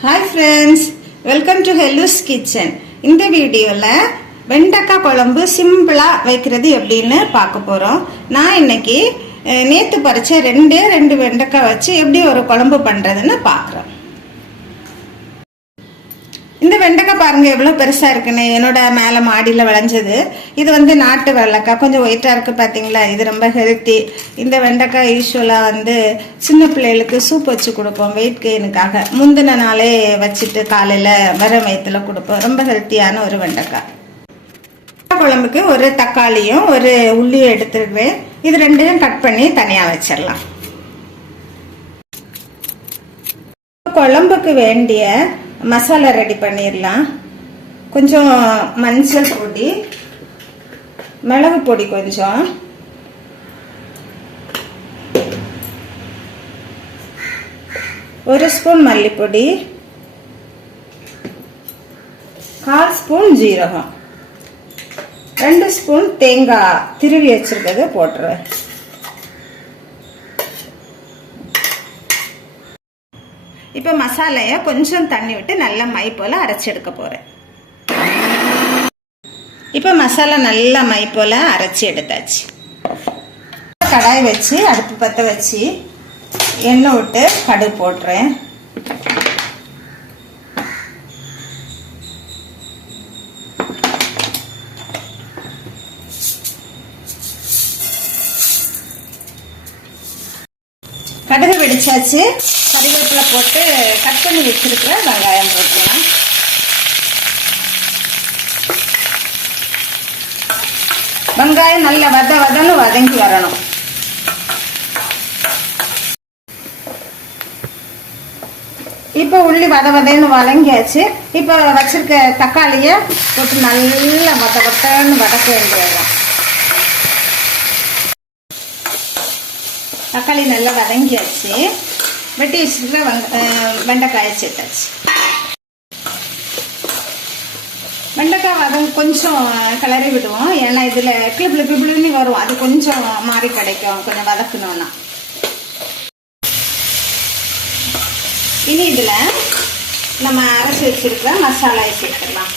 Hi friends, welcome to Hellu's Kitchen. இந்த வீடியோல வெண்டைக்காய் குழம்பு சிம்பிளா வைக்கிறது எப்படின்னு பார்க்க போறோம். நான் இன்னைக்கு நேத்து பறிச்ச ரெண்டு வெண்டைக்காய் வச்சு எப்படி ஒரு குழம்பு பண்றதுன்னு பார்க்குறோம். இந்த வெண்டைக்காய் பாருங்க எவ்வளவு பெருசா இருக்குன்னு. என்னோட மேல மாடியில விளைஞ்சது. இது நாட்டு வெள்ளைக்காய், கொஞ்சம் ஒயிட்டா இருக்கு பாத்தீங்களா. இது ரொம்ப ஹெல்த்தி. இந்த வெண்டைக்காய் யூஸ்வலா சின்ன பிள்ளைகளுக்கு சூப் வச்சு கொடுப்போம் வெயிட் கெயினுக்காக. முந்தின நாளே வச்சுட்டு காலையில வெறும் வயிற்றுல கொடுப்போம். ரொம்ப ஹெல்த்தியான ஒரு வெண்டைக்காய். குழம்புக்கு ஒரு தக்காளியும் ஒரு உள்ளியும் எடுத்துருவேன். இது ரெண்டையும் கட் பண்ணி தனியா வச்சிடலாம். குழம்புக்கு வேண்டிய மசாலா ரெடி பண்ணிடலாம். கொஞ்சம் மஞ்சள் பொடி, மிளகு பொடி, கொஞ்சம் ஒரு ஸ்பூன் மல்லிப்பொடி, 1/4 ஸ்பூன் ஜீரகம், 2 ஸ்பூன் தேங்காய் திருவி வச்சிருக்கிறது போட்டுருவேன். இப்போ மசாலையை கொஞ்சம் தண்ணி விட்டு நல்லா மை போல அரைச்சி எடுக்க போறேன். இப்போ மசாலா நல்லா மை போல அரைச்சி எடுத்தாச்சு. கடாய் வச்சு அடுப்பு பற்ற வச்சு எண்ணெய் விட்டு கடுகு போட்டுறேன். கடுகு வெடிச்சாச்சு. கறிவேப்பிலை போட்டு கட் பண்ணி வச்சிருக்கிற வெங்காயம் போட்டுக்கலாம். வெங்காயம் நல்ல வதன்னு வதங்கி வரணும். இப்போ உள்ளி வதன்னு வதங்கியாச்சு. இப்போ வச்சிருக்க தக்காளிய போட்டு நல்லா வதன்னு வதக்க வேண்டியதுதான். தக்காளி நல்லா வதங்கியாச்சு. வெட்டி வச்சுருக்க வெண்டைக்காயை சேர்த்தாச்சு. வெண்டைக்காய் கொஞ்சம் கிளறி விடுவோம். ஏன்னா இதில் பிளு வரும். அது கொஞ்சம் மாறி கிடைக்கும் கொஞ்சம் வதக்கணும்னா. இனி இதில் நம்ம அரைச்சி வச்சிருக்கிற மசாலாயை சேர்த்துடலாம்.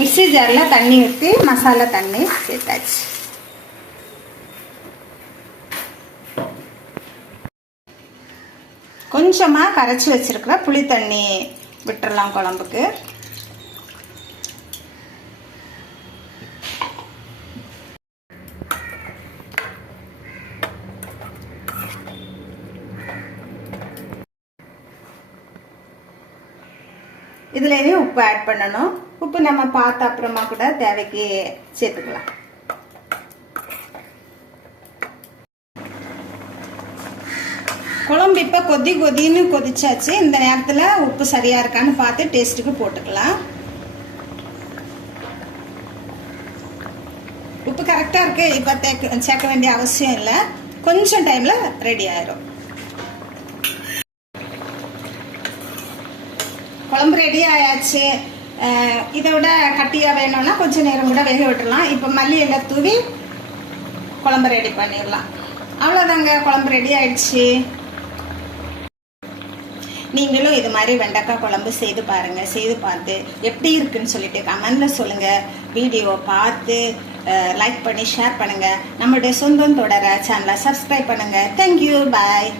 மிக்ஸி ஜாரில் தண்ணி ஊற்றி மசாலா தண்ணி சேர்த்தாச்சு. கொஞ்சமாக கரைச்சி வச்சிருக்கிற புளி தண்ணி விட்டுறலாம் குழம்புக்கு. இதுலேயும் உப்பு ஆட் பண்ணணும். உப்பு நம்ம பார்த்து அப்புறமா கூட தேவைக்கு சேர்த்துக்கலாம். குழம்பு இப்போ கொதின்னு கொதிச்சாச்சு. இந்த நேரத்தில் உப்பு சரியா இருக்கான்னு பார்த்து டேஸ்ட்டுக்கு போட்டுக்கலாம். உப்பு கரெக்டாக இருக்கு. இப்போ சேர்க்க வேண்டிய அவசியம் இல்லை. கொஞ்சம் டைம்ல ரெடி ஆயிரும். குழம்பு ரெடி ஆயாச்சு. இதை விட கட்டியாக வேணும்னா கொஞ்சம் நேரம் கூட வேக விட்டுடலாம். இப்போ மல்லி எல்லாம் தூவி குழம்பு ரெடி பண்ணிடலாம். அவ்வளோதாங்க, குழம்பு ரெடி ஆயிடுச்சு. நீங்களும் இது மாதிரி வெண்டைக்காய் குழம்பு செய்து பாருங்க. செய்து பார்த்து எப்படி இருக்குன்னு சொல்லிட்டு கமெண்ட்ல சொல்லுங்க. வீடியோவை பார்த்து லைக் பண்ணி ஷேர் பண்ணுங்க. நம்மளுடைய சொந்தம் தொடர சேனலை சப்ஸ்கிரைப் பண்ணுங்க. தேங்க்யூ, பாய்.